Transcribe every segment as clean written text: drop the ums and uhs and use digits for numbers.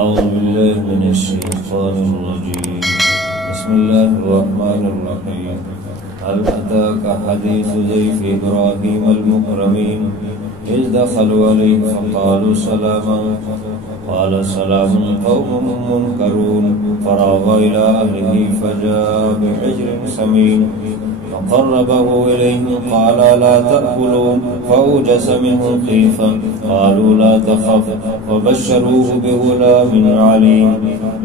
أعوذ بالله من الشيطان الرجيم بسم الله الرحمن الرحيم هل أتاك حديث ضيف إبراهيم المكرمين إذ دخلوا عليه فقالوا سلاما قال سلام قوم منكرون فراغ إلى أهله فجاء بعجل سمين فقربه إليهم قال لا تأكلون فأوجس منهم خيفة قالوا لا تخف وبشروه بغلام عليم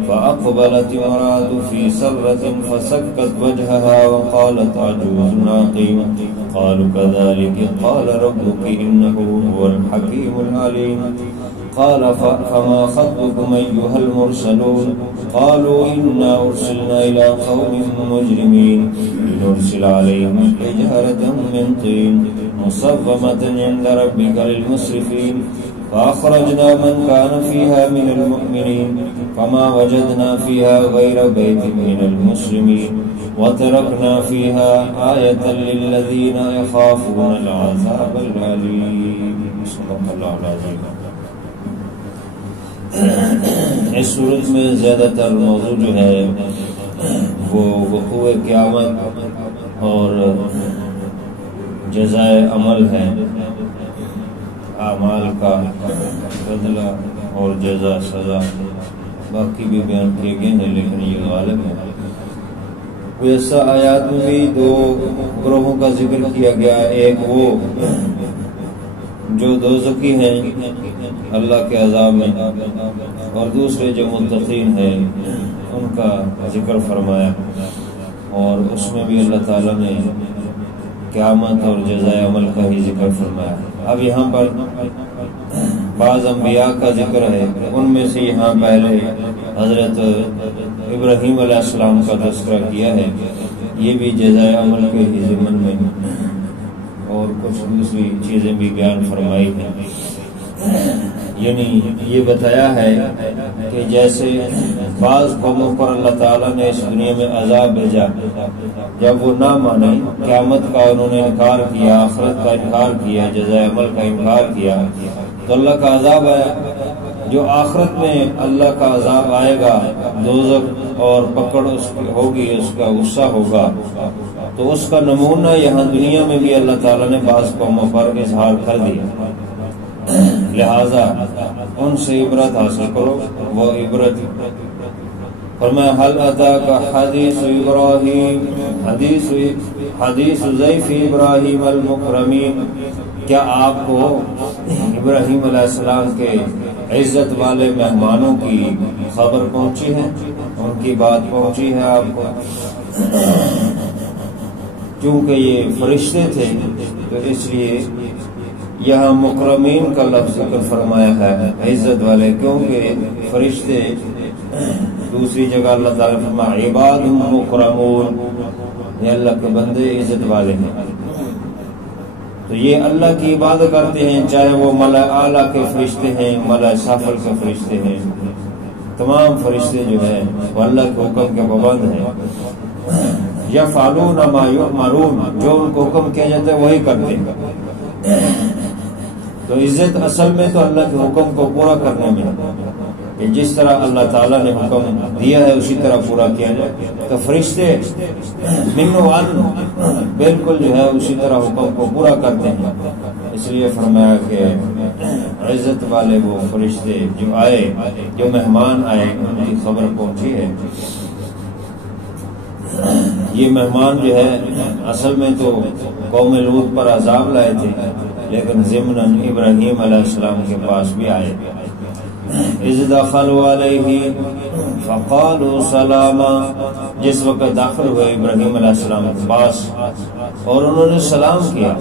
فأقبلت امرأة في سرة فسكت وجهها وقالت عجوز عقيم قالوا كذلك قال ربك إنه هو الحكيم العليم قال فما خطبكم أيها المرسلون قالوا إنا أرسلنا إلى قوم مجرمين لنرسل عليهم حجارة من طين مصومة عند ربك للمسرفين فأخرجنا من كان فيها من المؤمنين فما وجدنا فيها غير بيت من المسلمين وتركنا فيها آية للذين يخافون العذاب الأليم صدق الله العظيم. اس صورت میں زیادہ تر موضوع جو ہے وہ وقوع قیامت اور جزائے عمل ہے، اعمال کا بدلہ اور جزا سزا، باقی بھی بیان کیے گئے ہیں لیکن یہ غالب ہے۔ ویسا آیات میں بھی دو گروہوں کا ذکر کیا گیا، ایک وہ جو دوزخی ہیں اللہ کے عذاب میں، اور دوسرے جو متقین ہیں ان کا ذکر فرمایا، اور اس میں بھی اللہ تعالیٰ نے قیامت اور جزائے عمل کا ہی ذکر فرمایا۔ اب یہاں پر بعض انبیاء کا ذکر ہے، ان میں سے یہاں پہلے حضرت ابراہیم علیہ السلام کا تذکرہ کیا ہے، یہ بھی جزائے عمل کے ہی ضمن میں اور کچھ دوسری چیزیں بھی بیان فرمائی ہیں۔ یعنی یہ بتایا ہے کہ جیسے بعض قوموں پر اللہ تعالیٰ نے اس دنیا میں عذاب بھیجا، جب وہ نہ مانے، قیامت کا انہوں نے انکار کیا، آخرت کا انکار کیا، جزائے عمل کا انکار کیا، تو اللہ کا عذاب آیا۔ جو آخرت میں اللہ کا عذاب آئے گا، دوزخ اور پکڑ اس کی ہوگی، اس کا غصہ ہوگا، تو اس کا نمونہ یہاں دنیا میں بھی اللہ تعالیٰ نے بعض قوموں پر اظہار کر دیا، لہذا ان سے عبرت حاصل کرو۔ وہ عبرت فرمایا حل اتاک حدیث ابراہیم حدیث ضیف ابراہیم المکرمین، کیا آپ کو ابراہیم علیہ السلام کے عزت والے مہمانوں کی خبر پہنچی ہے، ان کی بات پہنچی ہے آپ کو؟ چونکہ یہ فرشتے تھے تو اس لیے یہاں مکرمین کا لفظ ذکر فرمایا ہے، عزت والے، کیونکہ فرشتے دوسری جگہ اللہ تعالیٰ فرمایا عباد مکرمون، یہ اللہ کے بندے عزت والے ہیں، تو یہ اللہ کی عبادت کرتے ہیں، چاہے وہ ملائے اعلیٰ کے فرشتے ہیں، ملائے سافل کے فرشتے ہیں، تمام فرشتے جو ہیں وہ اللہ کے حکم کے پابند ہیں۔ یفعلون ما یؤمرون، جو ان کو حکم کیا جاتا ہے وہی کرتے ہیں۔ تو عزت اصل میں تو اللہ کے حکم کو پورا کرنے میں ہے کہ جس طرح اللہ تعالیٰ نے حکم دیا ہے اسی طرح پورا کیا جائے، تو فرشتے منو عن بالکل جو ہے اسی طرح حکم کو پورا کرتے ہیں۔ اس لیے فرمایا کہ عزت والے وہ فرشتے جو آئے، جو مہمان آئے، ان کی خبر پہنچی ہے۔ یہ مہمان جو ہے اصل میں تو قوم لوط پر عذاب لائے تھے، لیکن ضمناً ابراہیم علیہ السلام کے پاس بھی آئے۔ اذ دخلوا علیہ فقالوا سلاما، جس وقت داخل ہوئے ابراہیم علیہ السلام کے پاس اور انہوں نے سلام کیا،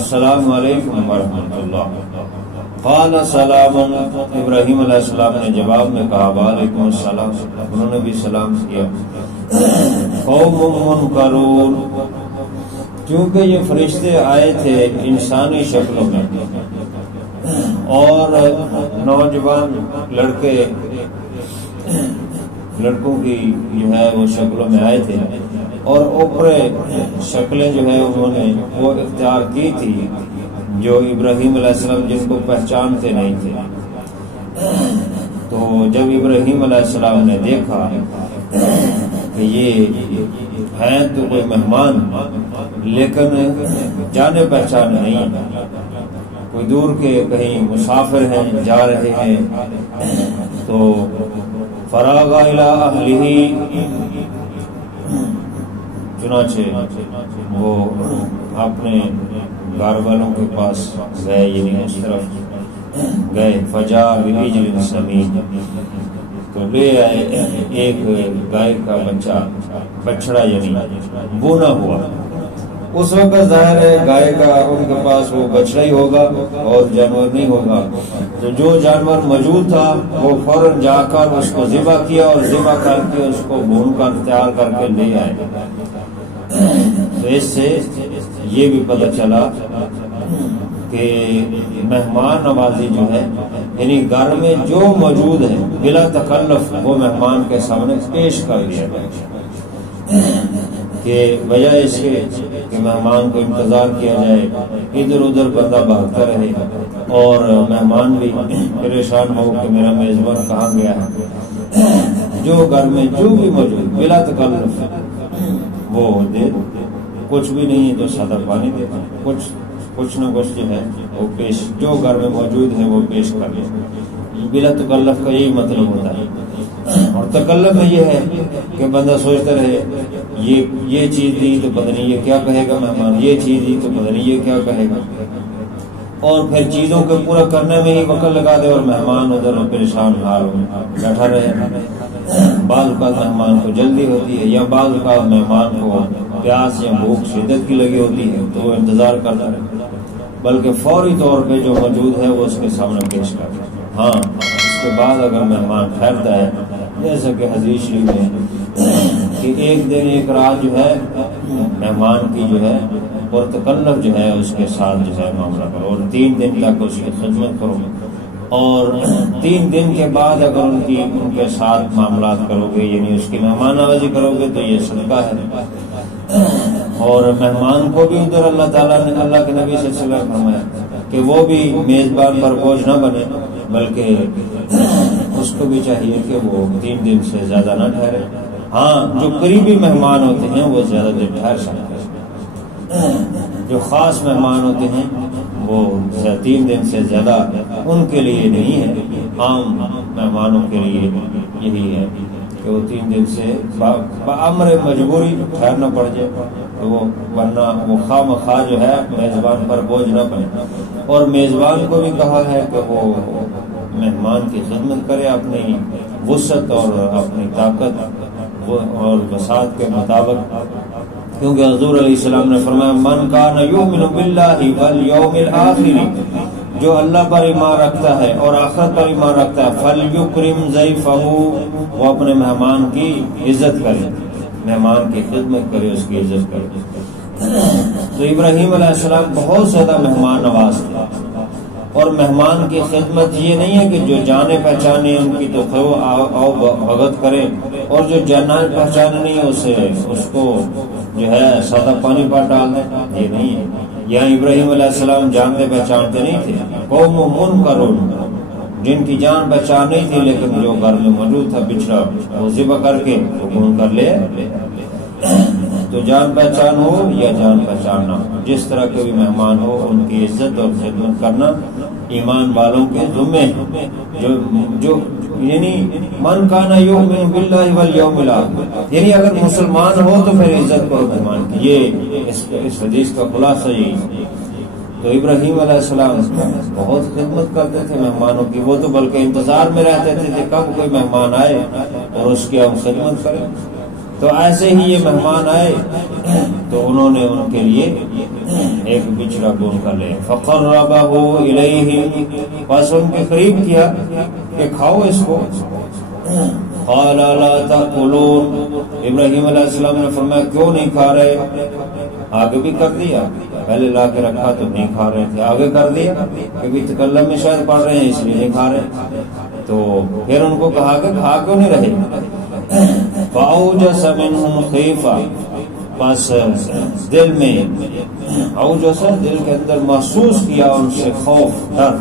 السلام علیکم ورحمۃ اللہ، قال سلام، ابراہیم علیہ السلام نے جواب میں کہا وعلیکم السلام، انہوں نے بھی سلام کیا۔ قوم منکرون، کیونکہ یہ فرشتے آئے تھے انسانی شکلوں میں اور نوجوان لڑکوں کی جو ہے وہ شکلوں میں آئے تھے، اور اوپرے شکلیں جو ہے انہوں نے وہ اختیار کی تھی جو ابراہیم علیہ السلام جن کو پہچانتے نہیں تھے۔ تو جب ابراہیم علیہ السلام نے دیکھا کہ یہ ہیں تو کوئی مہمان لیکن جانے پہچان نہیں، کوئی دور کے کہیں مسافر ہیں جا رہے ہیں، تو فراغ الی اہلہ، چنانچہ وہ اپنے گھر والوں کے پاس گئے، یعنی اس طرف گئے، فجاء بعجل سمین، تو لے آئے ایک گائے کا بچڑا یعنی بونا ہوا۔ اس وقت ظاہر ہے گائے کا ان کے پاس وہ بچڑا ہی ہوگا اور جانور نہیں ہوگا، تو جو جانور موجود تھا وہ فوراً جا کر اس کو ذبح کیا اور ذبح کر کے اس کو بھون کر تیار کر کے لے آئے۔ تو اس سے یہ بھی پتہ چلا کہ مہمان نوازی جو ہے یعنی گھر میں جو موجود ہے بلا تکلف وہ مہمان کے سامنے پیش کر دیا جائے، کہ بجائے اس کے کہ مہمان کو انتظار کیا جائے، ادھر ادھر بندہ بھاگتا رہے اور مہمان بھی پریشان ہو کہ میرا میزبان کہاں گیا ہے۔ جو گھر میں جو بھی موجود بلا تکلف وہ دے، کچھ بھی نہیں تو سادہ پانی دے، کچھ نہ کچھ جو ہے وہ پیش، جو گھر میں موجود ہے وہ پیش کر لے۔ بلا تکلف کا یہی مطلب ہوتا ہے، اور تکلف میں یہ ہے کہ بندہ سوچتا رہے یہ چیز دی تو پتہ نہیں یہ کیا کہے گا مہمان، یہ چیز دی تو پتہ نہیں یہ کیا کہے گا، اور پھر چیزوں کو پورا کرنے میں ہی وقت لگا دے اور مہمان ادھر پریشان حال بیٹھا رہے۔ بعض اوقات مہمان کو جلدی ہوتی ہے، یا بعض اوقات مہمان کو پیاس یا بھوک شدت کی لگی ہوتی ہے تو وہ انتظار کرتا رہے، بلکہ فوری طور پہ جو موجود ہے وہ اس کے سامنے پیش کرتا ہے۔ ہاں اس کے بعد اگر مہمان ٹھہرتا ہے، جیسا کہ حدیث شریف میں کہ ایک دن ایک رات جو ہے مہمان کی جو ہے اور تکلف جو ہے اس کے ساتھ جو ہے معاملہ کرو، اور 3 دن تک اس کی خدمت کرو، اور 3 دن کے بعد اگر ان کے ساتھ معاملات کرو گے یعنی اس کی مہمان نوازی کرو گے تو یہ صدقہ ہے۔ اور مہمان کو بھی ادھر اللہ تعالیٰ نے، اللہ کے نبی صلی اللہ علیہ وسلم فرمایا کہ وہ بھی میزبان پر بوجھ نہ بنے، بلکہ اس کو بھی چاہیے کہ وہ 3 دن سے زیادہ نہ ٹھہرے۔ ہاں جو قریبی مہمان ہوتے ہیں وہ زیادہ دیر ٹھہر سکتے ہیں، جو خاص مہمان ہوتے ہیں وہ 3 دن سے زیادہ ان کے لیے نہیں ہے، عام مہمانوں کے لیے یہی ہے کہ وہ 3 دن سے بامر مجبوری ٹھہرنا پڑ جائے تو وہ، ورنہ وہ خواہ مخواہ جو ہے میزبان پر بوجھ نہ بنے۔ اور میزبان کو بھی کہا ہے کہ وہ مہمان کی خدمت کرے اپنی وسعت اور اپنی طاقت اور وسعت کے مطابق، کیونکہ حضور علیہ السلام نے فرمایا من کان یؤمن باللہ والیوم الآخر، جو اللہ پر ایمان رکھتا ہے اور آخرت پر ایمان رکھتا ہے، فلیکرم ضیفہ، وہ اپنے مہمان کی عزت کرے، مہمان کی خدمت کرے، اس کی عزت کرے۔ تو ابراہیم علیہ السلام بہت زیادہ مہمان نواز تھے، اور مہمان کی خدمت یہ نہیں ہے کہ جو جانے پہچانے ان کی تو آؤ بھگت کرے، اور جو جانا پہچانے نہیں اس کو جو ہے سادہ پانی پر ڈال دیں، یہ نہیں ہے۔ یہاں ابراہیم علیہ السلام جانتے پہچانتے نہیں تھے، قوم منکرون، جن کی جان پہچان نہیں تھی، لیکن جو گھر میں موجود تھا بچڑا وہ ذبح کر کے حکم کر لے۔ تو جان پہچان ہو یا جان پہچان نہ ہو، جس طرح کے بھی مہمان ہو ان کی عزت اور خدمت کرنا ایمان والوں کے ذمے، جو یعنی من کان یؤمن باللہ والیوم الآخر، یعنی اگر مسلمان ہو تو پھر عزت کرو مہمان کی، یہ اس حدیث کا خلاصہ یہی۔ تو ابراہیم علیہ السلام بہت خدمت کرتے تھے مہمانوں کی، وہ تو بلکہ انتظار میں رہتے تھے کہ کب کوئی مہمان آئے اور اس کی ہم خدمت کریں۔ تو ایسے ہی یہ مہمان آئے تو انہوں نے ان کے لیے ایک بچڑا گون کر لے، فقربہ الیہم، بس ان کے قریب کیا کہ کھاؤ اس کو۔ قال لا تأکلون، ابراہیم علیہ السلام نے فرمایا کیوں نہیں کھا رہے؟ آگے بھی کر دیا، پہلے لا کے رکھا تو نہیں کھا رہے تھے، آگے کر دیا کہ تکلم میں شاید پڑھ رہے ہیں اس لیے نہیں کھا رہے، تو پھر ان کو کہا کہ کھا کیوں نہیں رہے؟ فاوجس منهم خیفہ، بس دل میں اوجس، دل کے اندر محسوس کیا ان سے خوف، ڈر،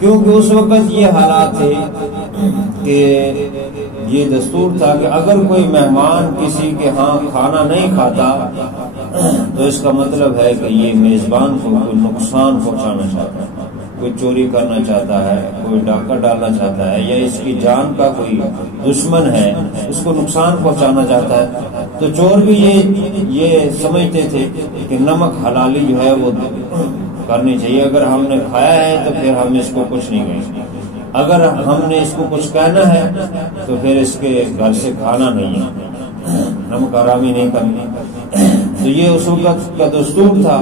کیونکہ اس وقت یہ حالات تھے کہ یہ دستور تھا کہ اگر کوئی مہمان کسی کے ہاں کھانا نہیں کھاتا تو اس کا مطلب ہے کہ یہ میزبان کو کوئی نقصان پہنچانا چاہتا ہے، کوئی چوری کرنا چاہتا ہے، کوئی ڈاکہ ڈالنا چاہتا ہے، یا اس کی جان کا کوئی دشمن ہے اس کو نقصان پہنچانا چاہتا ہے۔ تو چور بھی یہ سمجھتے تھے کہ نمک حلالی جو ہے وہ کرنی چاہیے، اگر ہم نے کھایا ہے تو پھر ہم اس کو کچھ نہیں کہیں، اگر ہم نے اس کو کچھ کہنا ہے تو پھر اس کے گھر سے کھانا نہیں ہے، نمک حرامی نہیں کرنی۔ تو یہ اس وقت کا دستور تھا۔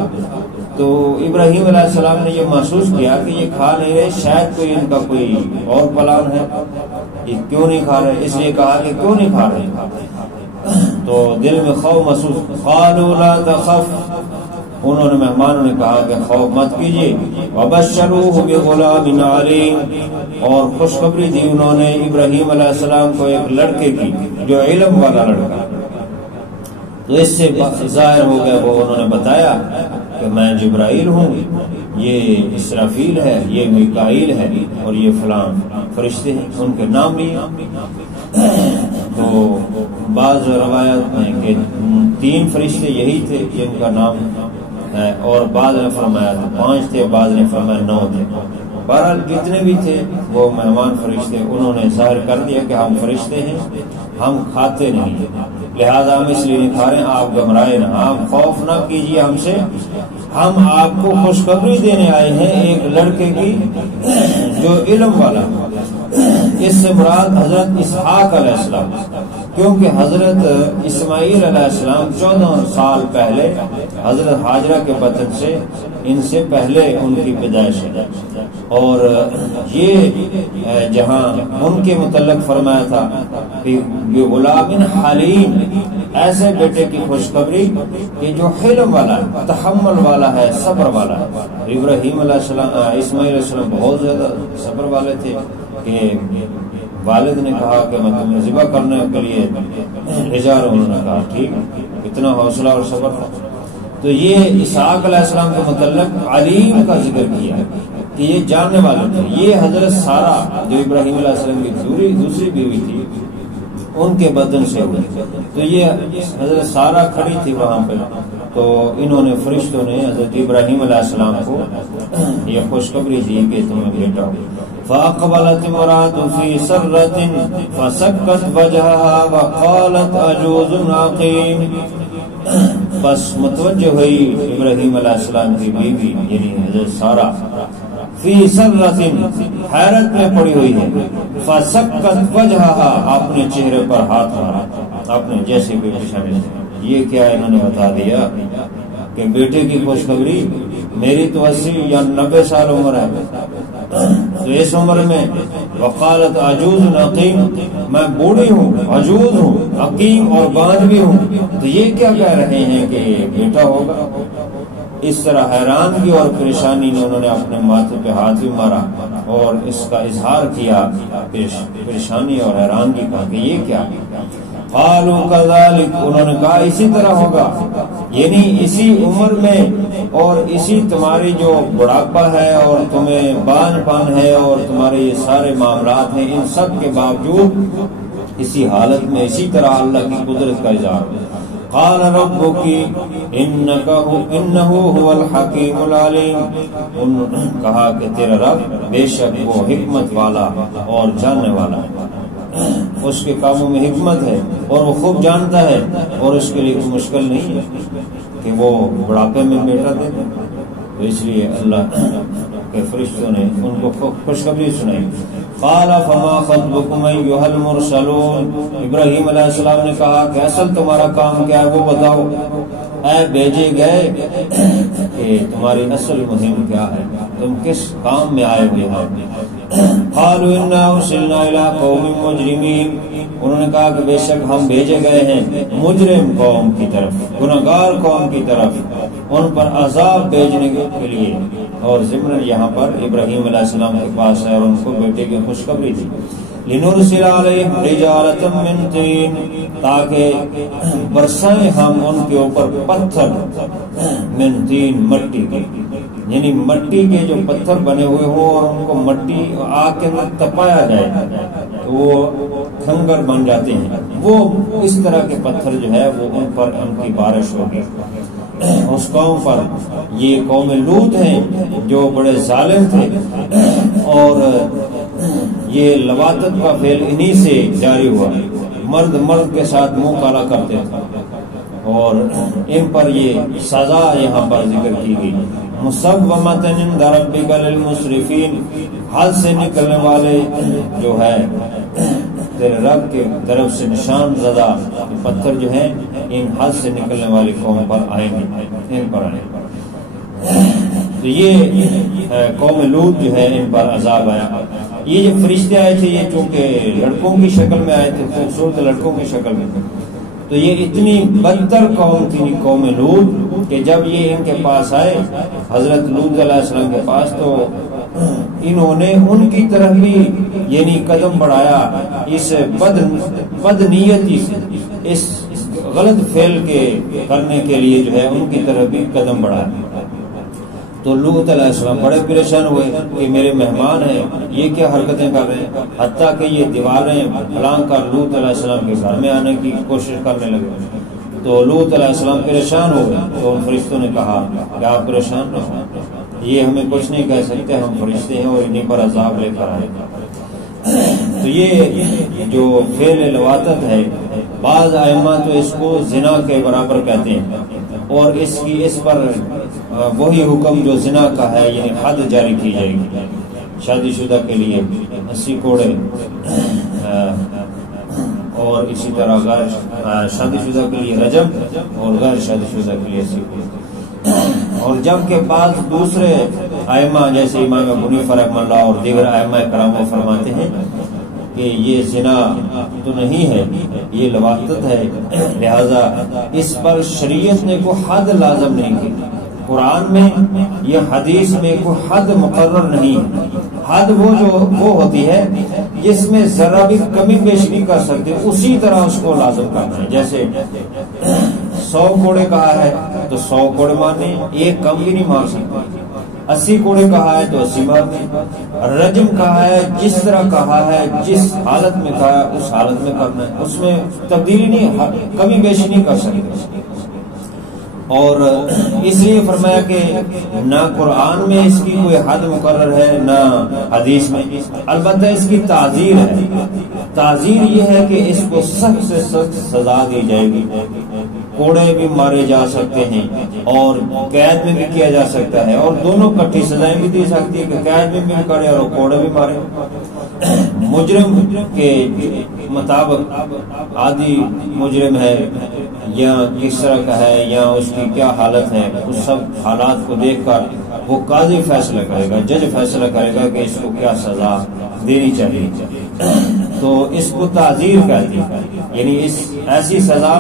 تو ابراہیم علیہ السلام نے یہ محسوس کیا کہ یہ کھا نہیں رہے، شاید کوئی ان کا کوئی اور پلان ہے، یہ کیوں نہیں کھا رہے، اس لیے کہا کہ کیوں نہیں کھا رہے۔ تو دل میں خوف محسوس، قالوا لا تخف، انہوں نے مہمانوں نے کہا کہ خوف مت کیجیے، وبشروہ بغلام علیم، اور خوشخبری دی انہوں نے ابراہیم علیہ السلام کو ایک لڑکے کی جو علم والا لڑکا۔ تو اس سے ظاہر ہو گیا، وہ انہوں نے بتایا کہ میں جبرائیل ہوں، یہ اسرافیل ہے، یہ میکائیل ہے، اور یہ فلان فرشتے ہیں، ان کے نام لیے۔ تو بعض روایات میں کہ 3 فرشتے یہی تھے جن کا نام ہے، اور بعض نے فرمایا 5 تھے، بعض نے فرمایا 9 تھے۔ بہرحال جتنے بھی تھے وہ مہمان فرشتے، انہوں نے ظاہر کر دیا کہ ہم فرشتے ہیں، ہم کھاتے نہیں، لہذا ہم اس لیے نہیں کھا رہے ہیں، آپ گھبرائے نہ، آپ خوف نہ کیجیے ہم سے، ہم آپ کو خوشخبری دینے آئے ہیں ایک لڑکے کی جو علم والا۔ اس سے مراد حضرت اسحاق علیہ السلام، کیونکہ حضرت اسماعیل علیہ السلام 14 سال پہلے حضرت ہاجرہ کے بطن سے، ان سے پہلے ان کی پیدائش ہے، اور یہ جہاں ان کے متعلق فرمایا تھا کہ غلام حلیم، ایسے بیٹے کی خوشخبری کہ جو حلم والا ہے، تحمل والا ہے، صبر والا ہے۔ ابراہیم علیہ السلام، اسماعیل علیہ السلام بہت زیادہ صبر والے تھے کہ والد نے کہا کہ میں تمہیں ذبح کرنے کے لیے اجازت، انہوں نے کہا ٹھیک، اتنا حوصلہ اور صبر تھا۔ تو یہ اسحاق علیہ السلام کے متعلق علیم کا ذکر کیا کہ یہ جاننے والے تھے۔ یہ حضرت سارہ جو ابراہیم علیہ السلام کی دوسری بیوی تھی، ان کے بدن سے ہوئی، تو یہ حضرت سارہ کھڑی تھی وہاں پہ، تو انہوں نے فرشتوں نے حضرت ابراہیم علیہ السلام کو یہ خوشخبری دی کہ تمہیں بیٹا ہو۔ فَأَقْبَلَتِ امْرَأَتُهُ فِي سَرَّةٍ فَسَكَّتْ وَجْهَهَا وَقَالَتْ عَجُوزٌ عَقِيمٌ، بس متوجہ ہوئی ابراہیم علیہ السلام کی بیوی یعنی حضرت سارہ، فی سرۃ، حیرت میں پڑی ہوئی ہے، فسکت وجہہا، اپنے چہرے پر ہاتھ مارا، اپنے جیسے بیٹے شامل۔ یہ کیا انہوں نے بتا دیا کہ بیٹے کی خوشخبری، میری تو 80 یا 90 سال عمر ہے، تو اس عمر میں وقالت عجوز عقیم، میں بوڑھی ہوں، عجوز ہوں، عقیم اور باندھ بھی ہوں، تو یہ کیا کہہ رہے ہیں کہ بیٹا ہوگا؟ اس طرح حیرانگی اور پریشانی نے انہوں نے اپنے ماتھے پہ ہاتھ بھی مارا اور اس کا اظہار کیا پریشانی اور حیرانگی کا کہ یہ کیا۔ قالوا كذلك، انہوں نے کہا اسی طرح ہوگا، یعنی اسی عمر میں اور اسی تمہاری جو بڑھاپا ہے اور تمہیں بانجھ پن ہے اور تمہارے یہ سارے معاملات ہیں، ان سب کے باوجود اسی حالت میں اسی طرح اللہ کی قدرت کا اظہار۔ قال ربك انه هو الحکیم العلیم، انہوں نے کہا کہ تیرا رب بے شک وہ حکمت والا اور جاننے والا ہے، اس کے کاموں میں حکمت ہے اور وہ خوب جانتا ہے، اور اس کے لیے کوئی مشکل نہیں ہے کہ وہ بڑھاپے میں بیٹا دے دے۔ تو اس لیے اللہ کے فرشتوں نے ان کو خوشخبری سنائی۔ قال فما خطبكم ايها المرسلون، ابراہیم علیہ السلام نے کہا کہ اصل تمہارا کام کیا ہے وہ بتاؤ، اے بھیجے گئے کہ تمہاری اصل مہم کیا ہے، تم کس کام میں آئے ہوئے ہو؟ قالوا انا ارسلنا الى قوم مجرمین، انہوں نے کہا کہ بے شک ہم بھیجے گئے ہیں مجرم قوم کی طرف، گناہگار قوم کی طرف، ان پر عذاب بھیجنے کے لیے، اور ضمن یہاں پر ابراہیم علیہ السلام کے پاس ہے اور ان کو بیٹے کی خوشخبری دی۔ لنرسل علیہم حجارۃ من طین، تاکہ برسائیں ہم ان کے اوپر پتھر، من طین، مٹی کے، یعنی مٹی کے جو پتھر بنے ہوئے ہوں اور ان کو مٹی آگ کے اندر تپایا جائے، وہ کھنگر بن جاتے ہیں، وہ اس طرح کے پتھر جو ہے وہ ان پر ان کی بارش ہوگی۔ اس قوم پر، یہ قوم لوط ہیں جو بڑے ظالم تھے، اور یہ لواطت کا فعل انہی سے جاری ہوا، مرد مرد کے ساتھ منہ کالا کرتے تھے، اور ان پر یہ سزا یہاں پر ذکر کی گئی۔ مصومۃ عند ربک للمسرفین، حد سے نکلنے والے جو ہے تیرے رب کی طرف سے نشان زدہ پتھر جو ہیں ان حد سے نکلنے والی قوم پر آئیں گے، ان پر آئیں گے۔ تو یہ قوم لوط جو ہے ان پر عذاب آیا۔ یہ جو فرشتے آئے تھے یہ چونکہ لڑکوں کی شکل میں آئے تھے، خوبصورت لڑکوں کی شکل میں، تو یہ اتنی بدتر قوم تھی قوم لوط کہ جب یہ ان کے پاس آئے حضرت لوط علیہ السلام کے پاس، تو انہوں نے ان کی طرف بھی یعنی قدم بڑھایا، اس بد نیتی سے، اس غلط فعل کے کرنے کے لیے جو ہے ان کی طرف بھی قدم بڑھایا۔ تو لوط علیہ السلام بڑے پریشان ہوئے کہ میرے مہمان ہیں، یہ کیا حرکتیں کر رہے ہیں، حتیٰ کہ یہ دیواریں پھلانگ کر لوط علیہ السلام کے گھر میں آنے کی کوشش کرنے لگے۔ تو لوط علیہ السلام پریشان ہو گئے، تو ان فرشتوں نے کہا کہ آپ پریشان نہ ہوں، یہ ہمیں کچھ نہیں کہہ سکتے، ہم فرشتے ہیں اور انہیں پر عذاب لے کر آئے۔ تو یہ جو فعل لواطت ہے، بعض ائمہ تو اس کو زنا کے برابر کہتے ہیں، اور اس پر وہی حکم جو زنا کا ہے، یعنی حد جاری کی جائے گی۔ شادی شدہ کے لیے 80 کوڑے، اور اسی طرح غیر شادی شدہ کے لیے رجم، اور غیر شادی شدہ کے لیے 80 کوڑے۔ اور جبکہ بعض دوسرے ائمہ جیسے امام ابو حنیفہ رحمہ اللہ اور دیگر ائمہ کرام فرماتے ہیں کہ یہ زنا تو نہیں ہے، یہ لواطت ہے، لہذا اس پر شریعت نے کوئی حد لازم نہیں کی، قرآن میں یا حدیث میں کوئی حد مقرر نہیں۔ حد وہ ہوتی ہے جس میں ذرا بھی کمی بیش نہیں کر سکتے، اسی طرح اس کو لازم کرنا ہے۔ جیسے 100 کوڑے کہا ہے تو 100 کوڑے مارنے، ایک کم بھی نہیں مار سکتے۔ 80 کوڑے کہا ہے تو 80 مارنے۔ رجم کہا ہے جس طرح کہا ہے، جس حالت میں کہا ہے اس حالت میں کرنا ہے، اس میں تبدیلی نہیں، کمی بیشی نہیں کر سکتے۔ اور اس لیے فرمایا کہ نہ قرآن میں اس کی کوئی حد مقرر ہے نہ حدیث میں، البتہ اس کی تعزیر ہے۔ تعزیر یہ ہے کہ اس کو سخت سے سخت سزا دی جائے گی، کوڑے بھی مارے جا سکتے ہیں اور قید میں بھی کیا جا سکتا ہے، اور دونوں کٹھی سزائیں بھی دی سکتی ہے کہ قید میں بھی کرے اور کوڑے بھی مارے۔ مجرم کے مطابق عادی مجرم ہے یا کس طرح کا ہے یا اس کی کیا حالت ہے، اس سب حالات کو دیکھ کر وہ قاضی فیصلہ کرے گا، جج فیصلہ کرے گا کہ اس کو کیا سزا دینی چاہیے۔ تو اس کو تعزیر کہتے ہیں، یعنی اس ایسی سزا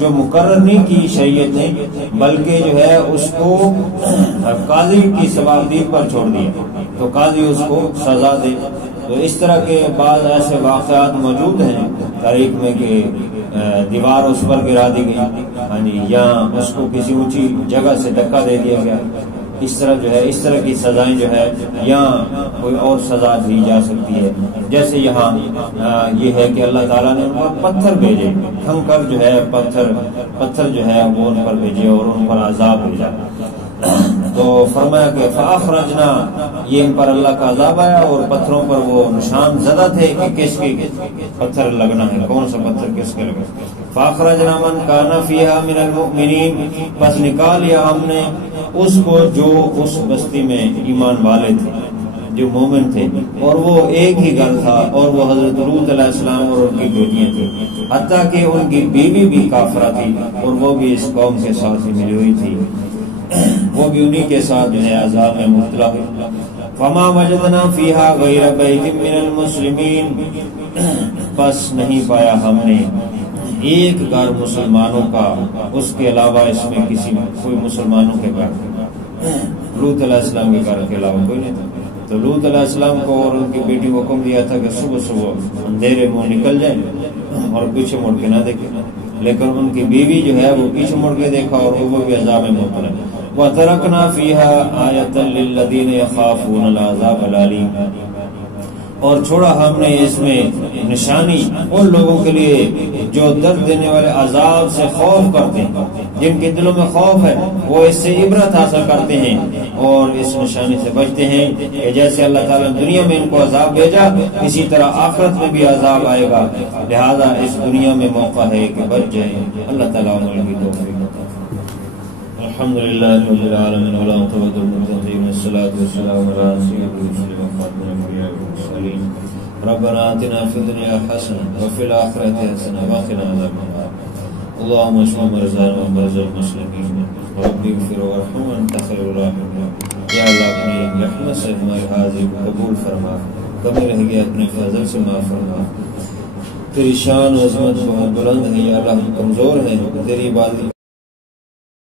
جو مقرر نہیں کی شریعت نے، بلکہ جو ہے اس کو قاضی کی ثوابدید پر چھوڑ دیا، تو قاضی اس کو سزا دے۔ تو اس طرح کے بعض ایسے واقعات موجود ہیں تاریخ میں کہ دیوار اس پر گرا دی گئی، یا اس کو کسی اونچی جگہ سے دھکا دے دیا گیا، اس طرح جو ہے اس طرح کی سزائیں جو ہے یا کوئی اور سزا دی جا سکتی ہے۔ جیسے یہاں یہ ہے کہ اللہ تعالیٰ نے ان پر پتھر بھیجے، کھنکر جو ہے پتھر جو ہے وہ ان پر بھیجے اور ان پر عذاب بھیجا۔ تو فرمایا کہ فاخرجنا، یہ ان پر اللہ کا عذاب آیا اور پتھروں پر وہ نشان زدہ تھے کہ کس کے پتھر لگنا ہے، کون سا پتھر کس کے لگنا۔ فاخرجنا من کان فیہا من المؤمنین، پس نکال لیا ہم نے اس کو جو اس بستی میں ایمان والے تھے، جو مومن تھے، اور وہ ایک ہی گھر تھا، اور وہ حضرت لوط علیہ السلام اور ان کی بیٹیاں تھیں، حتیٰ کہ ان کی بیوی بھی کافرہ تھی اور وہ بھی اس قوم کے ساتھ ہی ملی ہوئی تھی، وہ بھی انہی کے ساتھ جو ہے عذاب میں مبتلا ہوئی۔ فما وجدنا فیہا غیر بیت من المسلمین، پس نہیں پایا ہم نے ایک گھر مسلمانوں کا، اس کے علاوہ اس میں کوئی مسلمانوں کے گھر، لوط علیہ السلام کے گھر کے علاوہ کوئی نہیں تھا۔ تو لوط علیہ السلام کو اور ان کی بیٹی کو حکم دیا تھا کہ صبح صبح اندھیرے میں نکل جائیں اور پیچھے مڑ کے نہ دیکھیں، لیکن ان کی بیوی جو ہے وہ پیچھے مڑ کے دیکھا اور وہ بھی عذاب میں مبتلا۔ وَتَرَكْنَا فِيهَا آيَةً لِلَّذِينَ يَخَافُونَ الْعَذَابَ الْأَلِيمَ، اور چھوڑا ہم نے اس میں نشانی ان لوگوں کے لیے جو درد دینے والے عذاب سے خوف کرتے ہیں، جن کے دلوں میں خوف ہے وہ اس سے عبرت حاصل کرتے ہیں اور اس نشانی سے بچتے ہیں کہ جیسے اللہ تعالیٰ نے دنیا میں ان کو عذاب بھیجا اسی طرح آخرت میں بھی عذاب آئے گا، لہذا اس دنیا میں موقع ہے کہ بچ جائیں۔ اللہ تعالیٰ عمل کی توفیق۔ الحمد لله رب العالمين والعاقبة للمتقين والصلاة والسلام على سيد الرسل وخاتم الأنبياء والمرسلين ربنا آتنا في الدنيا حسنة وفي الآخرة حسنة وقنا عذاب النار اللهم اشف مرضانا ومرضى المسلمين ربي اغفر وارحم وانت خير الراحمين۔ یا اللہ اپنی رحمت سے ہماری حاضری کو قبول فرما، کمی رہ گیا اپنے فضل سے معاف فرما۔ تیری شان و عظمت بہت بلند ہے یا اللہ، ہم کمزور ہیں، تیری عبادت